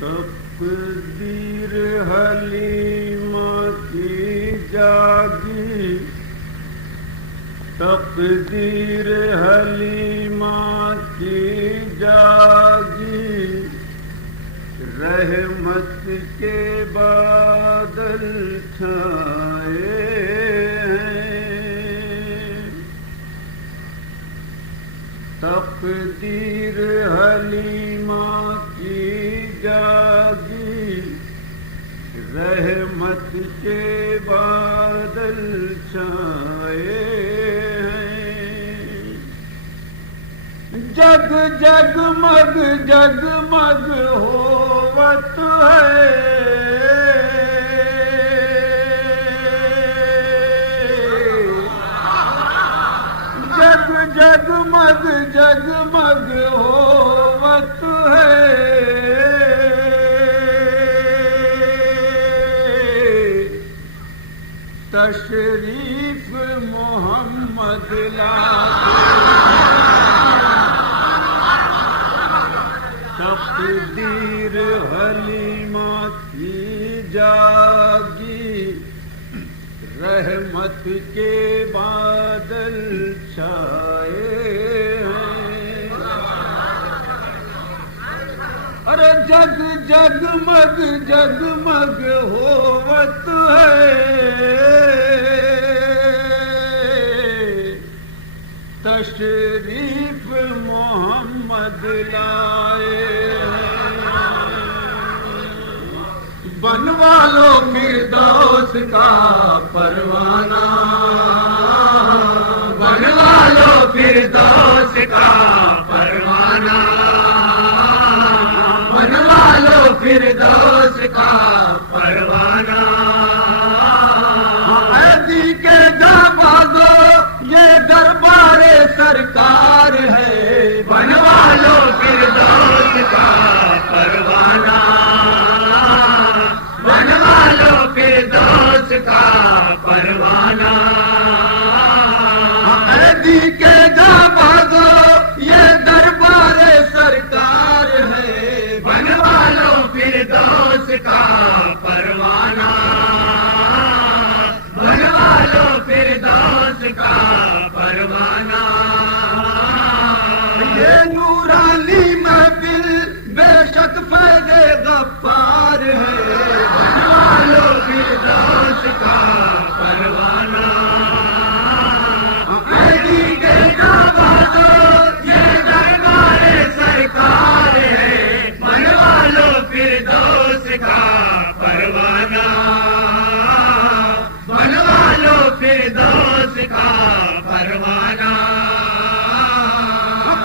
تقدیر حلیمہ کی جاگی، تقدیر حلیمہ کی جاگی، رحمت کے بادل چھائے ہیں، تقدیر حلیمہ کی جاگی، رحمت کے بادل چھائے ہیں، جگ جگمگ جگمگ ہوت ہے، جگ جگمگ جگمگ ہوت ہے، تشریف محمد تقدیر حلیمہ کی جاگی، رحمت کے بادل چھائے ہیں، ارے جگ جگمگ جگمگ ہوت ہے، تشریف محمد لائے ہیں، بنوا لو فردوس کا پروانہ، بنوا لو فردوس کا پروانہ، بنوا لو فردوس کا پروانہ، ایدی کے جانبازو یہ دربار سرکار ہے، بنوا لو فردوس کا پروانہ، بنوا لو فردوس کا پروانہ، ایدی کے جانبازو یہ دربار سرکار ہے، بنوا لو فردوس کا پروانہ، بنوا لو فردوس کا پروانہ، یہ نورانی محفل بے شک فیض غفار ہے، بنوا لو فردوس کا پروانہ، ایدی کے جانبازو یہ دربار سرکار ہے، بنوا لو فردوس کا پروانہ، بنوا لو فردوس کا پروانہ،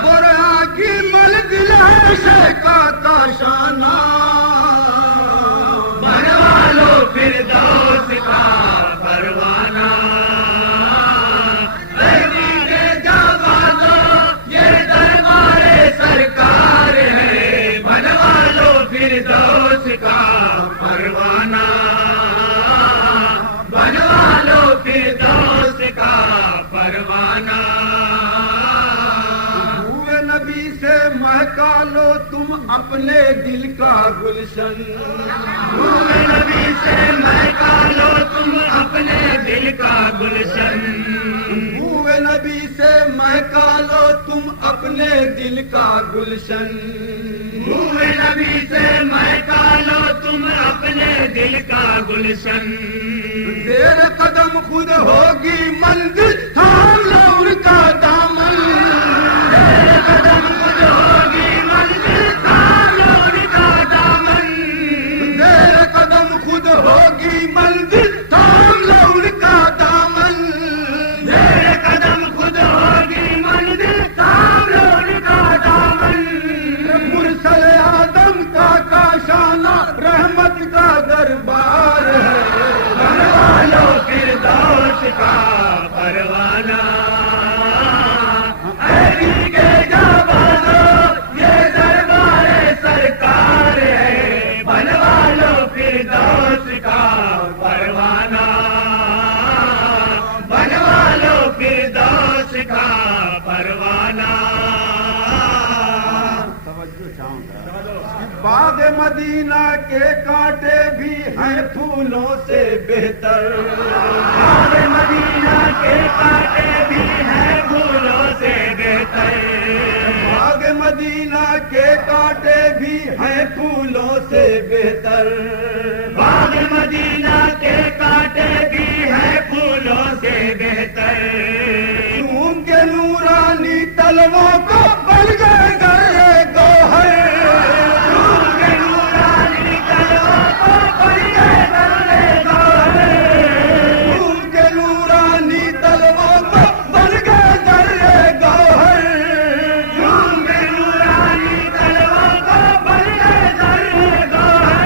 قرآن کی منزل ہے شیخا کاشانہ، بنوا لو فردوس کا پروانہ، ایدی کے جانبازو یہ دربار سرکار ہے، بنوا لو فردوس کا پروانہ، بنوا لو فردوس کا پروانہ، ہوئے نبی سے مہکا لو تم اپنے دل کا گلشن، ہوئے نبی سے مہکا لو تم اپنے دل کا گلشن، ہوئے نبی سے مہکا لو تم اپنے دل کا گلشن، ہوئے نبی سے مہکا لو تم اپنے دل کا گلشن، زیر قدم خود ہوگی منزل تھام لو ان کا دامن، زیر قدم خود ہوگی منزل تھام لو ان کا دامن، زیر قدم خود ہوگی منزل تھام لو ان کا دامن، زیر قدم خود ہوگی منزل تھام لو ان کا دامن، مرسل آدم کا کاشانہ رحمت کا دربار ہے، بنوا لو فردوس کا پروانہ، باغ مدینہ کے کانٹے بھی ہیں پھولوں سے بہتر، باغ مدینہ کے کانٹے بھی ہیں پھولوں سے بہتر، باغ مدینہ کے کانٹے بھی ہیں پھولوں سے بہتر، باغ مدینہ کے کانٹے بھی ہیں پھولوں سے بہتر، تم کے نورانی تلووں کو بن گئے گرے گوہر، تم کے نورانی تلووں کو بن گئے گرے گوہر، تم کے نورانی تلووں کو بن گئے گرے گوہر، تم کے نورانی تلووں کو بن گئے گرے گوہر،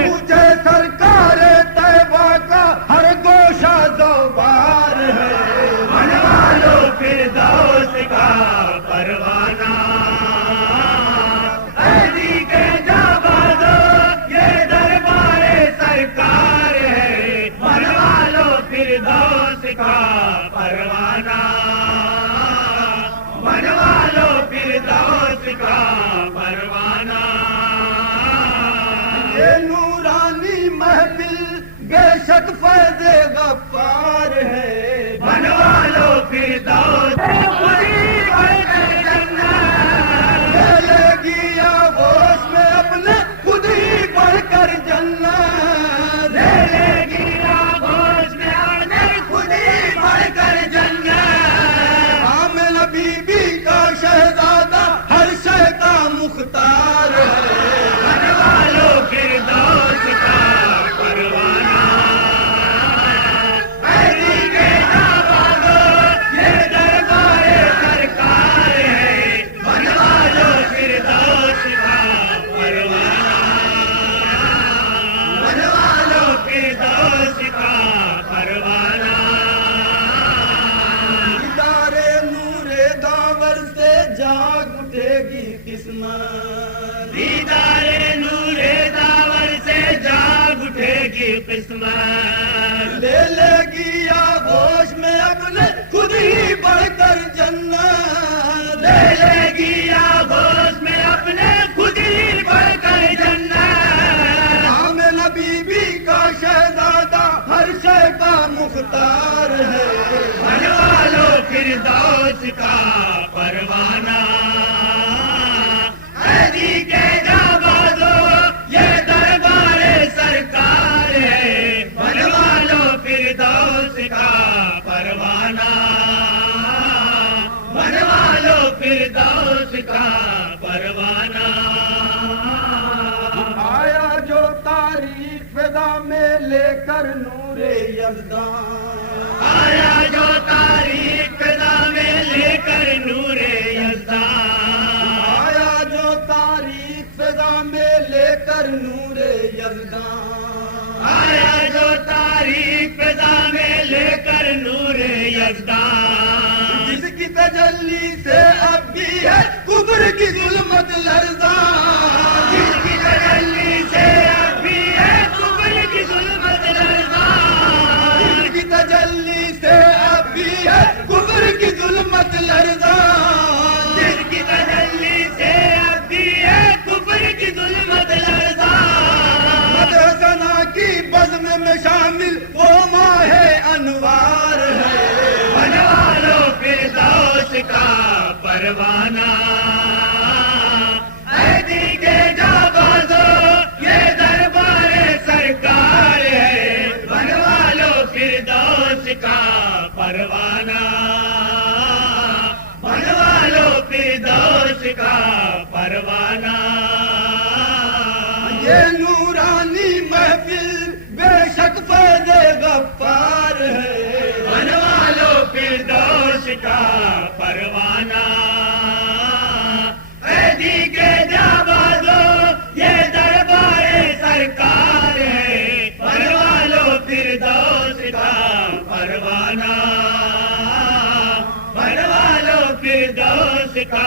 مجھے سرکار طیبہ کا ہر گوشہ زوبار ہے، بنوا لو فردوس کا پروانہ، عیدی کے جابازو یہ دربار سرکار ہے، بنوا لو فردوس کا پروانہ، بنوا لو فردوس کا پروانہ، یہ نورانی محفل بے شک فیض غفار ہے، بنوا لو فردوس خودی بن کر جنت، لے گی آغوش میں اپنے خود ہی بڑھ کر جنت، لے لے گی آغوش میں اپنے خود ہی بڑھ کر جنت، آمنہ بی بی کا شہزادہ ہر شے کا مختار ہے، بنوا لو فردوس کا پروانہ، عیدی کے جابازو یہ دربار سرکار ہے، بنوا لو فردوس کا پروانہ، بنوا لو فردوس کا پروانہ، ادارے نور داور سے جاگ اٹھے گی قسمت، دیدار نور داور سے جاگ اٹھے گی قسمت، لے لے گی آغوش میں اپنے خود ہی بڑھ کر جنت، لے لے گی آغوش میں اپنے خود ہی بڑھ کر جنت، آمنہ بی بی کا شہزادہ ہر شے کا مختار ہے، بنوا لو فردوس کا پروانہ، عیدی کے جابازو یہ دربار سرکار ہے، بنوا لو فردوس کا پروانہ، بنوا لو فردوس کا پروانہ، آیا جو تاریخ فضا میں لے کر نور یزدان، آیا جو تاریخ فضا میں لے کر نور یزدان، آیا جو تاریخ فضا میں لے کر نور یزدان، آیا جو تاریخ فضا میں لے کر نور یزدان، جس کی تجلی سے اب بھی ہے کفر کی ظلمت لرزاں، جس کی تجلی سے اب بھی ہے کفر کی ظلمت لرزاں، جس کی تجلی سے اب بھی ہے کفر کی ظلمت لرزاں، جس کی تجلی سے اب بھی ہے کفر کی ظلمت لرزاں، مدح ثنا کی بزم میں شامل وہ ماہ انوار ہے، بنوا لو فردوس کا پروانہ، عیدی کے جابازو یہ دربار سرکار ہے، بنوا لو فردوس کا پروانہ، بنوا لو فردوس کا پروانہ، یہ نورانی محفل بے شک فیض غفار ہے، بنوا لو فردوس کا پروانہ، عیدی کے جابازو یہ دربار سرکار ہے، بنوا لو فردوس کا پروانہ، بنوا لو فردوس کا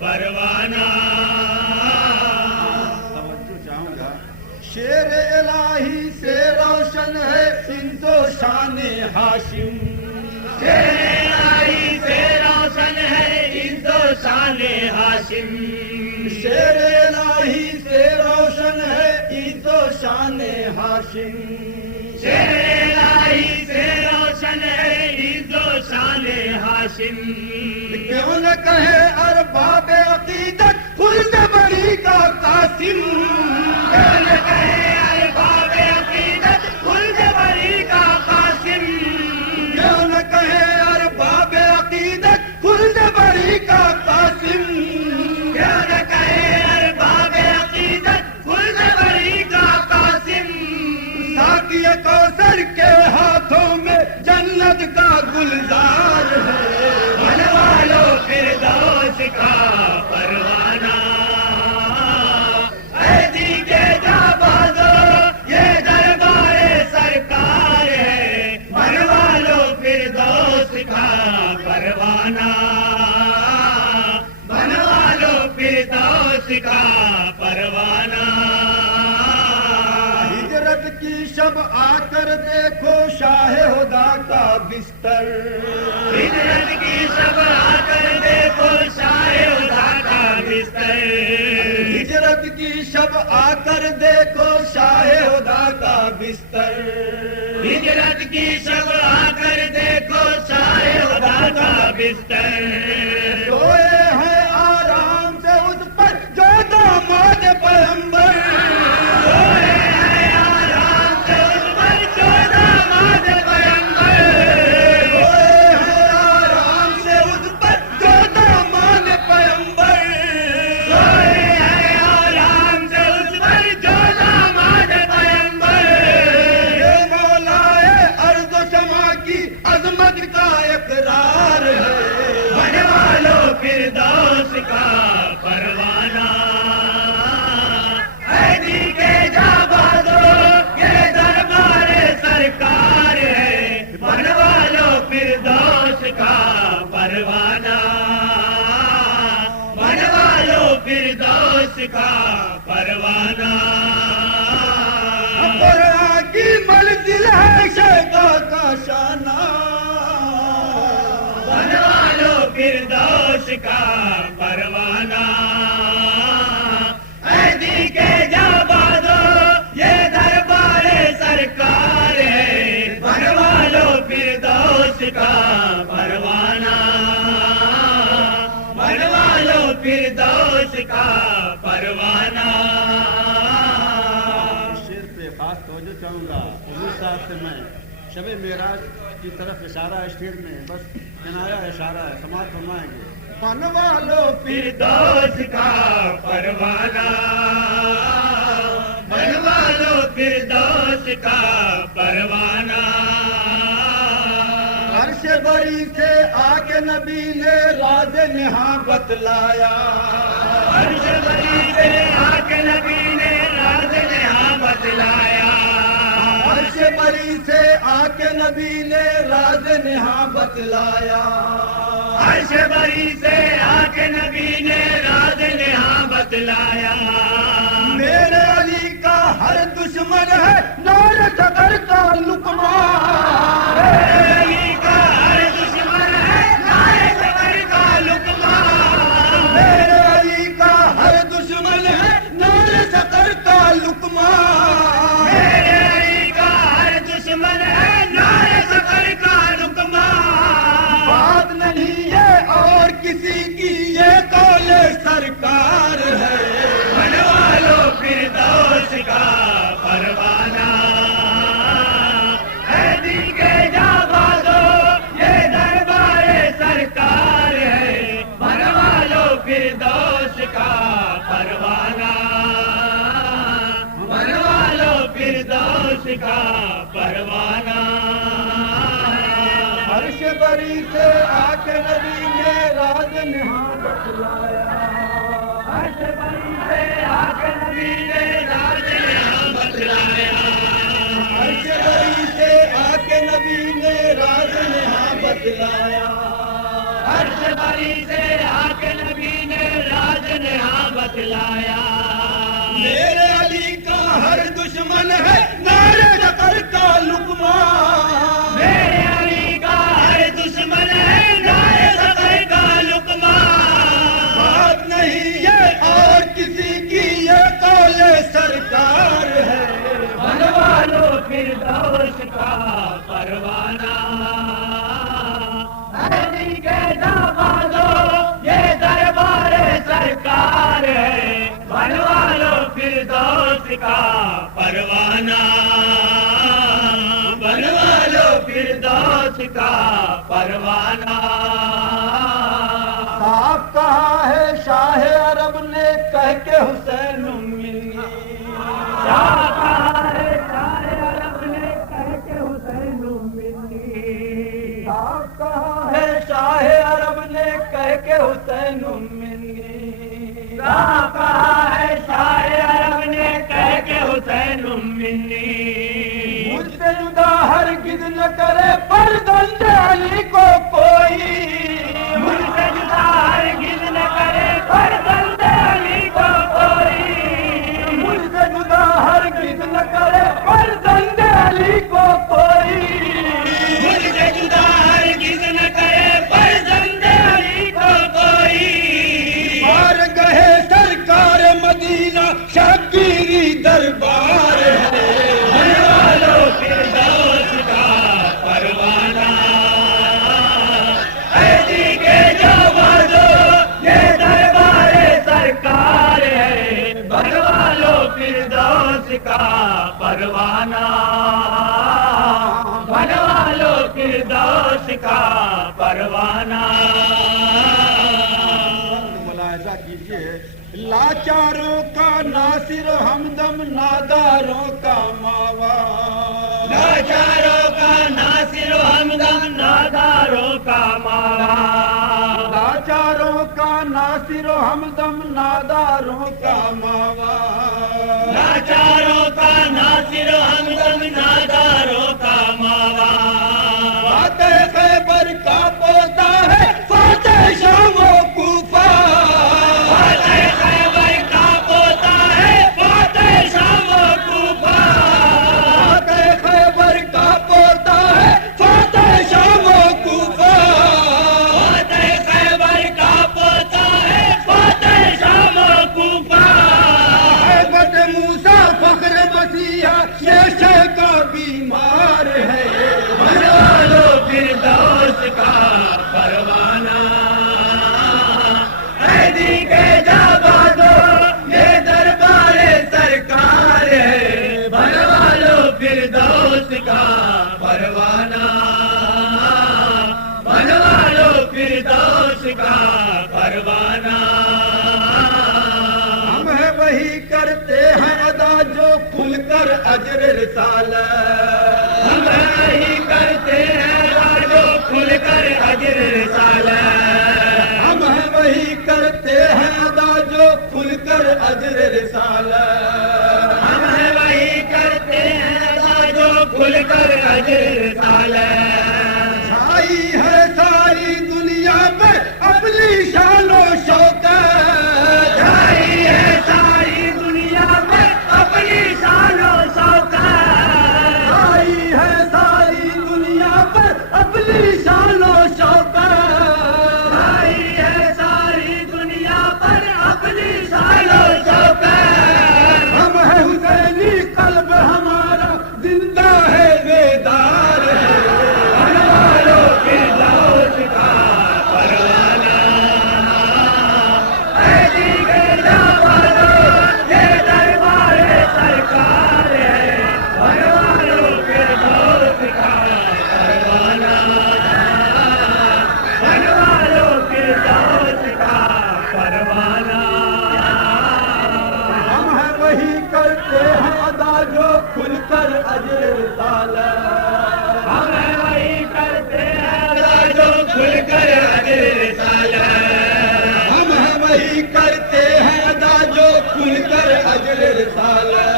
پروانہ، شیر الہی سے روشن ہے سندو شان ہاشم، شیر الہی سے روشن ہے عزت و شان ہاشم، شیر الہی سے روشن ہے عز و شان ہاشم، شیر الہی سے روشن ہے عز و شان ہاشم، کیوں نہ کہے ارباب عقیدت خلد بری کا قاسم، کیوں نہ کہے ارباب عقیدت خلد بری کا قاسم، کیوں نہ کہے ارباب عقیدت خلد بری کا قاسم، کیوں نہ کہے ارباب عقیدت خلد بری کا قاسم، ساقی کوثر کے ہاتھوں میں جنت کا گلزار ہے، بنوا لو فردوس کا پروانہ، اے دی کے جابازو یہ دربار سرکار ہے، بنوا لو فردوس کا پروانہ، بنوا لو فردوس کا پروانہ، ہجرت کی شب آ کر دیکھو شاہ ہدا کا بستر، ہجرت کی شب آ کر دیکھو شاہ خدا کا بستر، ہجرت کی شب آ کر دیکھو شاہ ہدا کا بستر، ہجرت کی شب آ کر دیکھو شاہ خدا کا بستر، سوئے ہیں آرام سے اس پر جو داماد پیغمبر، سوئے ہیں آرام سے اس پر جو داماد پیغمبر، سوئے ہیں آرام سے اس پر جو داماد پیغمبر، سوئے ہیں آرام سے اس پر جو داماد پیغمبر، یہ مولائے ارض و سما کی عظمت کا اقرار ہے، بنوا لو فردوس کا پروانہ، اے دی کے جابازو یہ دربار سرکار ہے، بنوا لو فردوس کا پروانہ، بنوا لو فردوس کا پروانہ، قرآن کی منزل ہے شیدا کا شانہ، بنوا لو فردوس کا پروانہ، اے دی کے جابازو یہ دربار سرکار ہے، بنوا لو فردوس کا پروانہ، بنوا لو فردوس کا پروانہ، شعر پہ خاص توجہ چاہوں گا، حضور صاحب سے میں شب معراج کی طرف اشارہ ہے، شعر میں بس کنایا اشارہ ہے، سماعت فرمائیں گے، بنوا لو فردوس کا پروانہ، بنوا لو فردوس کا پروانہ، عرش بری سے آ کے نبی نے راز نہاں بتلایا، عرش بری سے آ کے نبی نے راز نہاں بتلایا، عرش بری سے آ کے نبی نے راز نہاں بتلایا، عرش بری سے آ کے نبی نے راز نہاں بتلایا، میرے علی کا ہر دشمن ہے نور صدر کا لقمان، علی کا ہر دشمن ہے نائے صبر کا لقمان، میرے علی کا ہر دشمن ہے نور صدر کا لقمان، میرے علی کا ہر دشمن ہے نائے صبر کا لقمان، بات نہیں ہے اور کسی کی یہ قول سرکار ہے، بنوا لو فردوس کا پروانہ، اے دی کے جابازو یہ دربار سرکار ہے، بنوا لو فردوس کا پروانہ، بنوا لو فردوس کا پروانہ، عرش بری سے آ کے نبی نے راز نہاں بتلایا، عرش بری سے آ کے نبی نے راز نہاں بتلایا، عرش بری سے آ کے نبی نے راز نہاں بتلایا، عرش بری سے آ کے نبی نے راز نہاں بتلایا، میرے علی کا ہر دشمن ہے نار ذکر کا لقمان، میرے علی کا ہر دشمن ہے نائے صبر کا لقمان، بات نہیں یہ اور پروانہ علی کے جوانو یہ دربار سرکار ہے بنوا لو فردوس کا پروانہ بنوا لو فردوس کا پروانہ صاف کہا ہے شاہ عرب نے کہہ کے حسین منی کیا کہا ہے شاہ عرب نے کہہ کے حسین منی صاف کہا ہے شاہ عرب نے کہہ کے حسین منی کیا کہا ہے شاہ عرب نے کہہ کے حسین منی مجھ سے جدا ہرگز نہ کرے فرزند علی کو کوئی مجھ سے جدا ہرگز نہ کرے فرزند علی کو کوئی مجھ سے جدا ہرگز نہ کرے فرزند علی کو کوئی مجھ سے جدا ہرگز نہ کرے فرزند علی کو کوئی مار گئے سرکار مدینہ شبیری دربار ہے بنوا لو فردوس کا پروانہ علی کے جوانو یہ دربار سرکار ہے بنوا لو فردوس کا پروانہ بنوا لو فردوس کا پروانہ ملاحظہ کیجیے لاچاروں کا ناصر ہمدم ناداروں کا ماوا لاچاروں کا ناصر ہمدم ناداروں کا ماوا لاچاروں کا ناصر ہمدم ناداروں کا ماوا لاچاروں کا ناصر ہمدم ناداروں کا ماوا فاتح خیبر کا پوتا ہے فاتح شام و کوفہ فاتح خیبر کا پوتا ہے فاتح شام و کوفہ فاتح خیبر کا پوتا ہے فاتح شام و کوفہ فاتح خیبر کا پوتا ہے فاتح شام و کوفہ عیبت موسیٰ فخر مسیحا یہ شے کا بیمار ہے بنوا لو فردوس کا پروانہ علی کے جوانو یہ دربار سرکار ہے بنوا لو فردوس کا پروانہ بنوا لو فردوس کا پروانہ ہم ہے وہی کرتے ہیں ادا جو کھل کر اجر رسالت ہم نہیں کرتے ہیں جو کھل کر اجر رسالت ہم ہے وہی کرتے ہیں ادا جو کھل کر اجر رسالت ہم ہیں وہی کرتے ہیں جو کھل کر اجر رسالت چھائی ہے ساری دنیا پر اپنی شان و شوکت چھائی ہے ساری دنیا میں اپنی شان و شوکت چھائی ہے ساری دنیا پر اپنی شان و شوکت چھائی ہے ساری دنیا پر اپنی شان و شوکت ہم ہے حسینی قلب ہمارا زندہ ہے بیدار ہے بنوا لو فردوس کا پروانہ علی کے جوانو یہ دربار سرکار ہے بنوا لو فردوس کا پروانہ بنوا لو فردوس کا پروانہ ہم ہے وہی کرتے ہیں ادا جو کھل کر اجر رسالت ہم وہی کرتے ہیں جو کھل کر اجر رسالت ہم ہے وہی کرتے ہیں ادا جو کھل کر اجر رسالت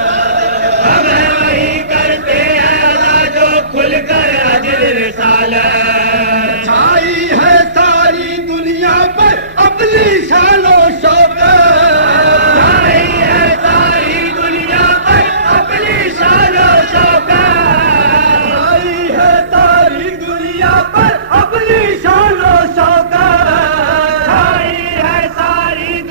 ہم وہی کرتے ہیں جو کھل کر اجر رسالت چھائی ہے ساری دنیا پر اپنی شان و شوکت چھائی ہے ساری دنیا پر اپنی شان و شوکت چھائی ہے ساری دنیا پر اپنی شان و شوکت چھائی ہے ساری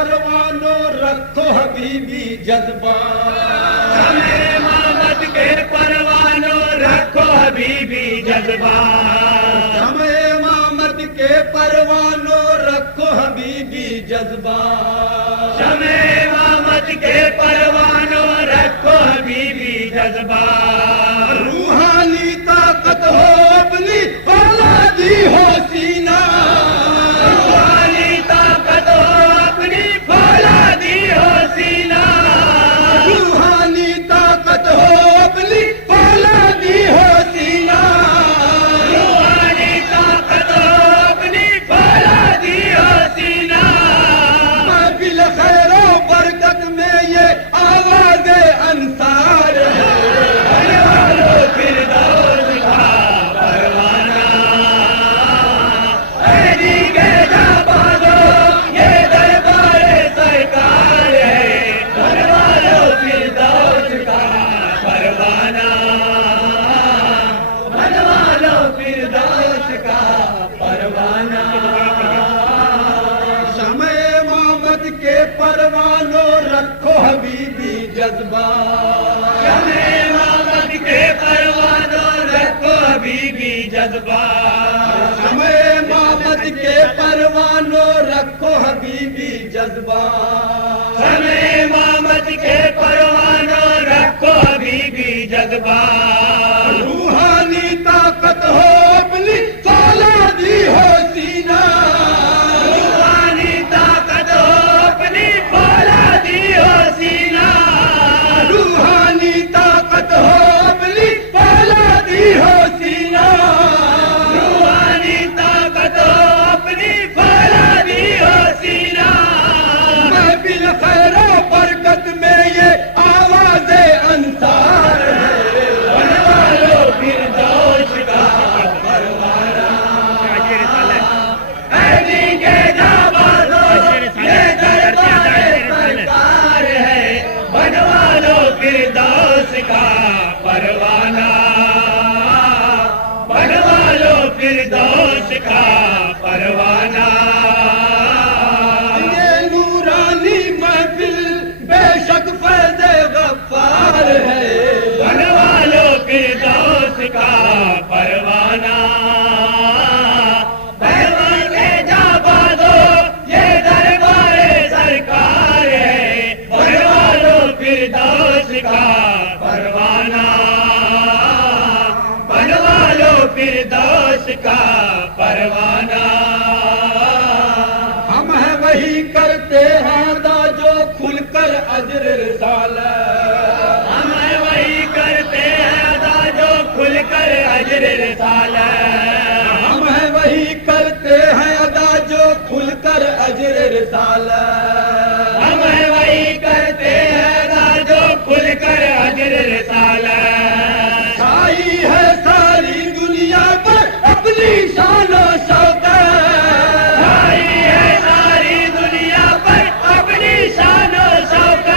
پروانوں رکھو حبیبی جذبہ، شمع امامت کے پروانوں رکھو حبیبی جذبہ، شمع امامت کے پروانوں رکھو حبیبی جذبہ، شمع امامت کے پروانوں رکھو حبیبی جذبہ، روحانی طاقت ہو اپنی فولادی ہو سینہ، روحانی طاقت ہو اپنی فولادی ہو سینہ، روحانی طاقت ہو اپنی فولادی ہو سینہ، روحانی طاقت ہو اپنی فولادی ہو سینہ، محفل خیر و برکت میں یہ آواز انصار ہے، فردوس کا پروانہ، اے دیگے جابازو یہ دربار سرکار ہے، بنوالو فردوس کا پروانہ، بنوالو فردوس کا پروانہ، شمع امامت کے پروانوں رکھو حبیبی جذبہ، شمع امامت کے پروانوں رکھو حبیبی جذبہ، شمع امامت کے پروانوں رکھو حبیبی جذبہ، شمع امامت کے پروانوں رکھو حبیبی جذبہ، روحانی طاقت ہو اپنی فولادی ہو سینہ، روحانی طاقت ہو اپنی فولادی ہو سینہ، روحانی طاقت ہو اپنی فولادی ہو سینہ، روحانی طاقت ہو اپنی فولادی ہو سینہ، محفل خیر و برکت میں یہ آواز انصار ہے، بنوالو فردوس کا پروانہ، اے دیگے جابازو یہ دربار سرکار ہے، بنوالو فردوس کا پروانہ، بنوالو فردوس کا پروانہ، یہ نورانی محفل بے شک فیض غفار ہے، بنوالو فردوس کا پروانہ، بنوالے جابازو یہ دربار سرکار ہے، بنوالو فردوس کا پروانہ، بنوالو فردوس کا پروانہ، ہم ہیں وہی کرتے ہیں ادا جو کھل کر اجر رسالت، ہم وہی کرتے ہیں ادا جو کھل کر اجر رسالت، ہم ہیں وہی کرتے ہیں ادا جو کھل کر اجر رسالت، ہم وہی کرتے ہیں ادا جو کھل کر اجر رسالت، چھائی ہے ساری دنیا پر اپنی شان و شوکت، چھائی ہے ساری دنیا پر اپنی شان و شوکت،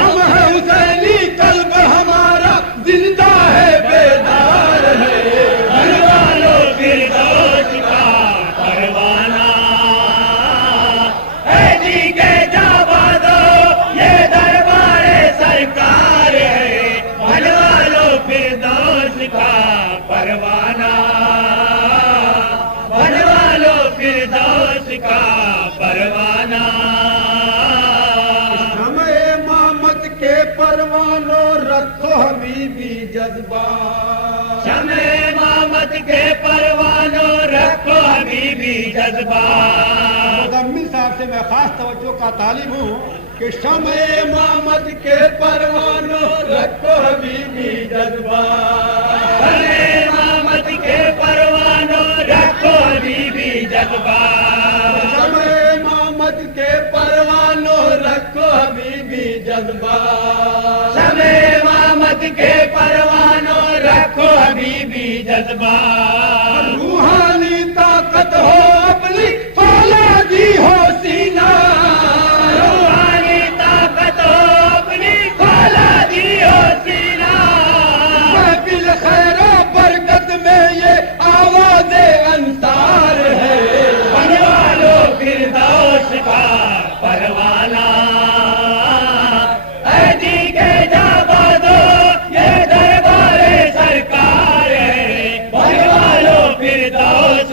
ہم ہیں حسینی قلب ہمارا زندہ ہے بیدار ہے، بنوالو فردوس کا پروانہ، اے دیگے جابازو یہ دربار سرکار ہے، بنوالو فردوس کا پروانہ، بنوالو فردوس کا پروانہ، شمع امامت کے پروانوں رکھو حبیبی جذبہ، شمع امامت کے پروانوں رکھو حبیبی جذبہ، مزمل صاحب سے میں خاص توجہ کا طالب ہوں کہ شمع امامت کے پروانوں رکھو حبیبی جذبہ، شمع امامت کے پروانوں رکھو حبیبی جذبہ، شمع امامت کے پروانوں رکھو حبیبی جذبہ، شمع امامت کے پروانوں رکھو حبیبی جذبہ، روحانی طاقت ہو اپنی فولادی ہو سینہ، روحانی طاقت ہو اپنی فولادی ہو سینہ، محفل خیر و برکت میں یہ آواز انصار ہے، بنوالو فردوس کا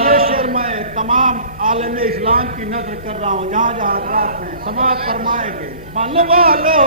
یہ شعر میں تمام عالم اسلام کی نظر کر رہا ہوں، جہاں جہاں حضرات ہیں سماعت فرمائے گے، بنوا لو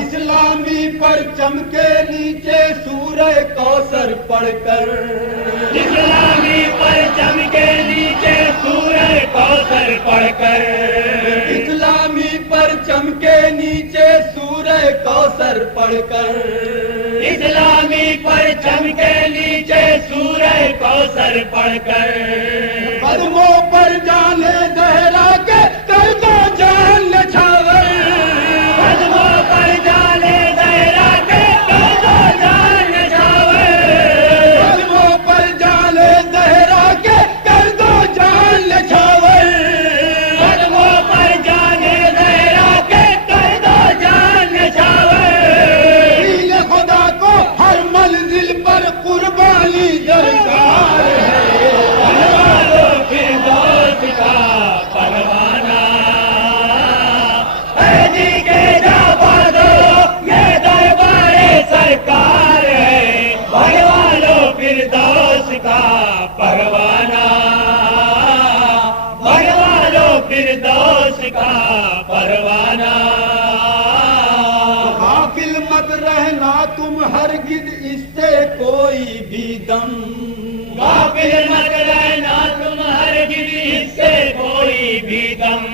اسلامی پرچم کے نیچے سورہ کوثر پڑھ کر، اسلامی پرچم کے نیچے سورہ کوثر پڑھ کر، اسلامی پرچم کے نیچے سورہ کوثر پڑھ کر، اسلامی پرچم کے نیچے سورہ کوثر پڑھ کر، قدموں پر جانے زہرا کے کر دو جان نچھاور، قدموں پر جانے زہرا کے کر دو جان نچھاور، قدموں پر جانے زہرا کے کر دو جان نچھاور، قدموں پر جانے زہرا کے کر دو جان نچھاور۔ دین خدا کو ہر منزل پر قربانی درکار ہے، بنوا لو فردوس کا پروانہ، اے جی کے جابادو یہ دربار سرکار ہے، بنوا لو فردوس کا پروانہ، بنوا لو فردوس کا پروانہ۔ غافل مت رہنا تم ہرگز اس سے کوئی بھی دم، غافل مت رہنا تم ہرگز اس سے کوئی بھی دم،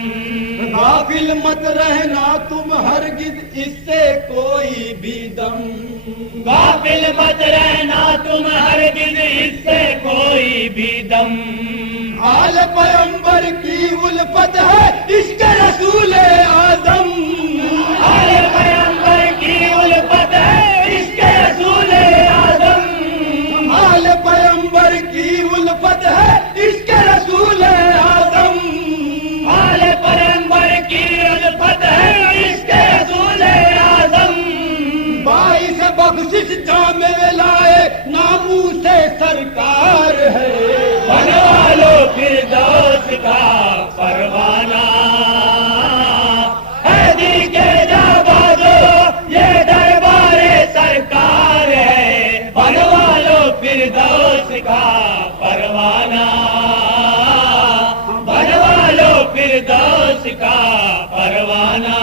غافل مت رہنا تم ہرگز اس سے کوئی بھی دم، غافل مت رہنا تم ہرگز اس سے کوئی بھی دم۔ آل پیغمبر کی الفت ہے عشق رسول اعظم، آل پیغمبر کی الفت ہے عشق رسول اعظم، آل پیغمبر کی الفت ہے عشق رسول اعظم، آل پیغمبر کی الفت ہے عشق رسول اعظم۔ باعث بخشش جامع لائے ناموس سرکار ہے، بنوا لو فردوس کا پروانہ، ہے جی کے جابادو یہ دربار سرکار ہے، بنوا لو فردوس کا پروانہ، بنوا لو فردوس کا پروانہ۔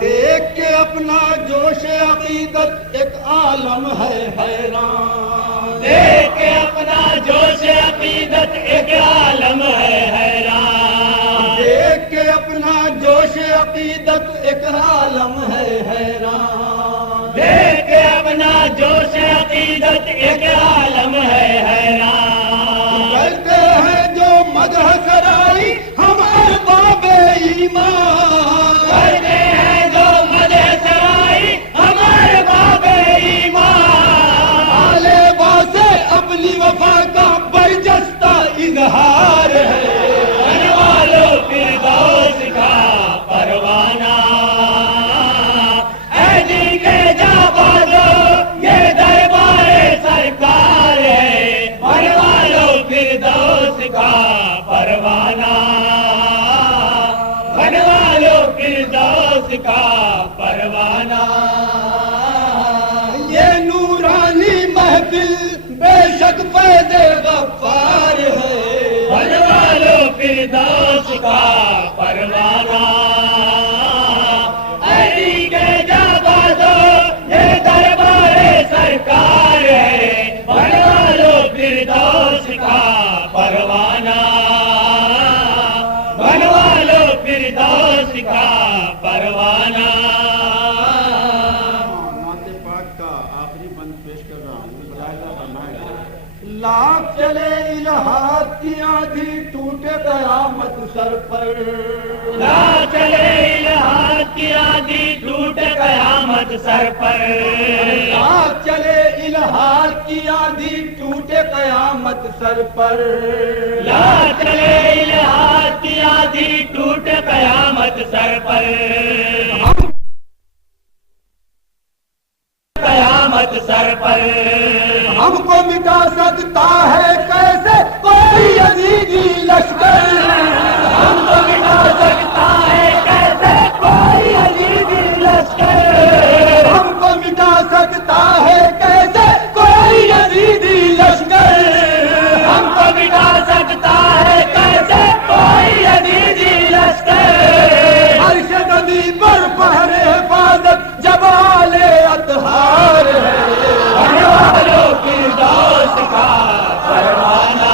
دیکھ کے اپنا جوش عقیدت ایک عالم ہے حیران، دیکھ کے اپنا جوش عقیدت ایک عالم ہے حیران، دیکھ کے اپنا جوش عقیدت ایک عالم ہے حیران، دیکھ کے اپنا جوش عقیدت ایک عالم ہے حیران، کرتے ہیں جو مدح سرائی ہم ارباب ایمان، کرتے ہیں جو مدح سرائی ہمارے باب ایمان، آل با سے اپنی وفا کا برجستہ اظہار ہے، بنوا لو فردوس کا پروانہ، اے جی کے جابادو یہ دربار سرکار ہے، بنوا لو فردوس کا پروانہ، بنوا لو فردوس کا پروانہ۔ یہ نورانی محفل بے شک فیض غفار ہے، بنوا لو فردوس کا پروانہ، علی کے جابادو یہ دربار سرکار ہے، بنوا لو فردوس کا پروانہ، بنوا لو فردوس کا پروانہ۔ نعت پاک کا آخری بند پیش کر رہا ہوں، ملاحظہ فرمائے گا۔ لاکھ چلے الہات کی آندھی ٹوٹے قیامت سر پر، لا چلے الہات کی آندھی ٹوٹ قیامت سر پر، لاکھ چلے الہات کی آندھی ٹوٹے قیامت سر پر، لا چلے الہات کی آندھی ٹوٹ قیامت سر پر، قیامت سر پر ہم کو مٹا سکتا ہے کیسے کوئی یزیدی لشکر ہم کو مٹا سکتا ہے کیسے کوئی یزیدی لشکر ہم کو مٹا سکتا ہے کیسے کوئی یزیدی لشکر ہم کو مٹا سکتا ہے کیسے کوئی یزیدی لشکر عرش نبی پر پہر حفاظت جبال اطہار ہے بڑھنے والوں کی دوست کا پروانہ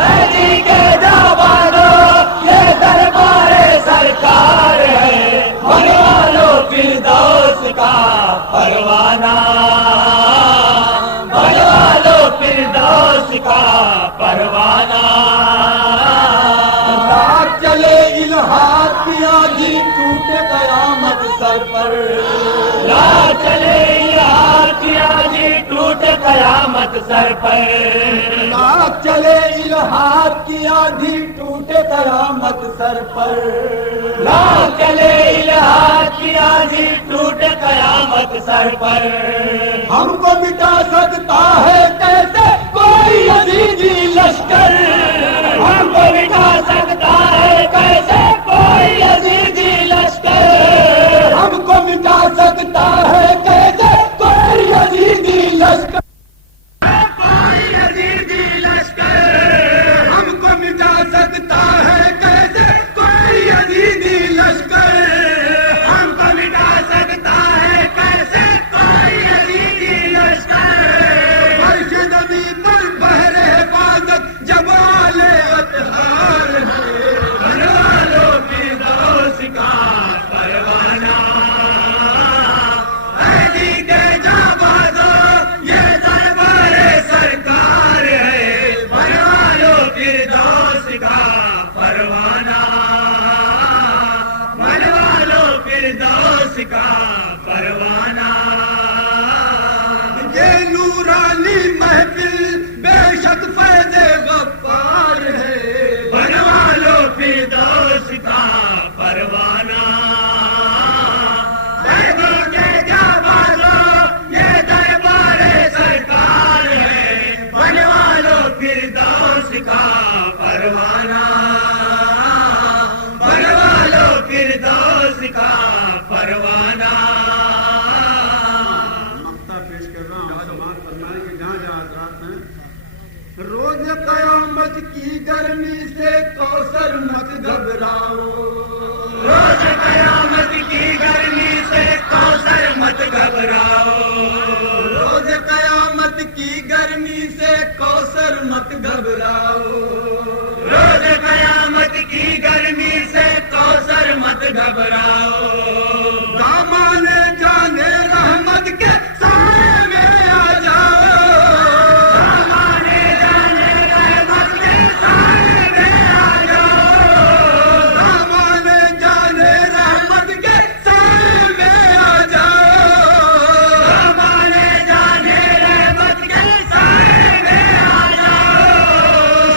علی کے جوانوں یہ دربار سرکار ہے بڑھنے والوں کی دوست کا پروانہ بڑھنے والوں کی دوست کا پروانہ رات چلے الہات کی آندھی ٹوٹے قیامت سر پر لا چلے یار کیا جی ٹوٹ قیامت سر پر رات چلے الہات کی آندھی ٹوٹے قیامت سر پر لا چلے الہات کیا جی ٹوٹ قیامت سر پر ہم کو مٹا سکتا ہے کیسے کوئی یزیدی لشکر ہم کو مٹا سکتا ہے کیسے کوئی یزیدی لشکر ہم کو مٹا سکتا ہے کیسے کوئی یزیدی لشکر کوئی یزیدی لشکر ہم کو مٹا سکتا ہے کیسے کوئی یزیدی لشکر ہم کو مٹا سکتا ہے کیسے کوئی یزیدی لشکر عرش نبی پر بہر حفاظت جبال اطہار ہے بڑھنے والوں کی دوست کا پروانہ علی کے جوانوں یہ دربار سرکار ہے بڑھنے والوں کی دوست کا پروانہ بڑھنے والوں کی دوست کا پروانہ یہ نورانی محفل بے شک فیض غفار ہے بڑھنے والوں کی دوست کا پروانہ علی کے جوانوں یہ دربار سرکار ہے بڑھنے والوں کی دوست کا پروانہ بڑھنے والوں کی دوست کا پروانہ مقطع پیش کر رہا ہوں سماعت فرمائیں کہ جہاں جہاں حضرات ہیں روز قیامت کی گرمی سے کوثر مت گھبراؤ روز قیامت کی گرمی سے کوثر مت گھبراؤ روز قیامت کی گرمی سے کوثر مت گھبراؤ روز قیامت کی گرمی سے کوثر مت گھبراؤ دامان جانے رحمت کے سائے میں آ جاؤ سامانے جانے رحمت کے سائے میں آ جاؤ دامان جانے رحمت کے سائے میں آ جاؤ سامانے جانے رحمت کے سائے میں آ جاؤ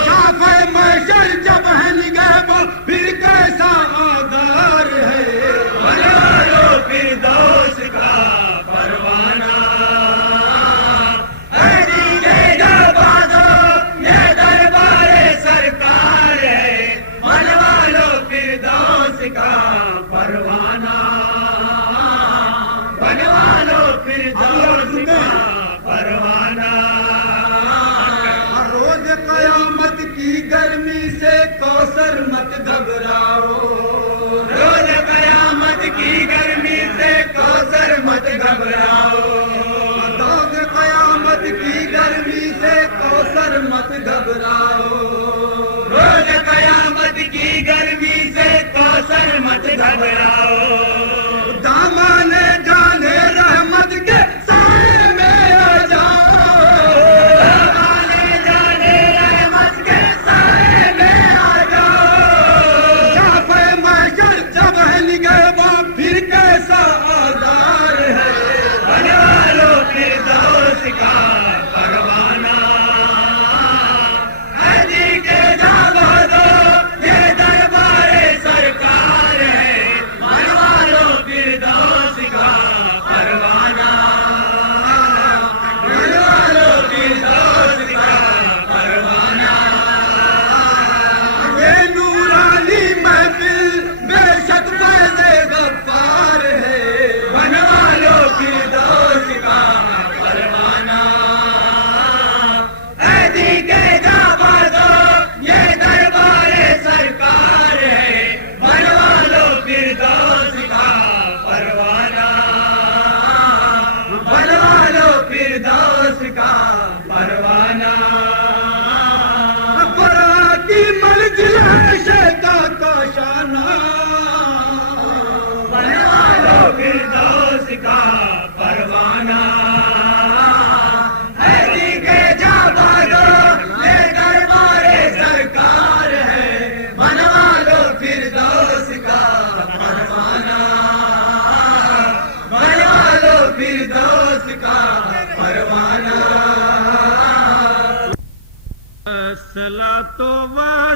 شافع محشر جب ہے نگہباں پھر کیسا آدار ہے بڑھنے والوں کی دوست کا پروانہ علی کے جوانوں یہ دربار سرکار ہے بڑھنے والوں کی دوست کا پروانہ بڑھنے والوں کی دوست کا پروانہ روز قیامت کی گرمی سے کوثر مت گھبراؤ روز قیامت کی گرمی سے کوثر مت گھبراؤ روز قیامت کی گرمی سے کوثر مت گھبراؤ روز قیامت کی گرمی سے کوثر مت گھبراؤ دامان جانے رحمت کے سائے میں آ جاؤ سامانے جانے رحمت کے سائے میں آ جاؤ شافع محشر جب ہے نگہباں پھر کیسا آدار ہے بڑھنے والوں کی دوست کا پروانہ علی کے جوانوں یہ دربار سرکار ہے بڑھنے والوں کی دوست کا پروانہ نام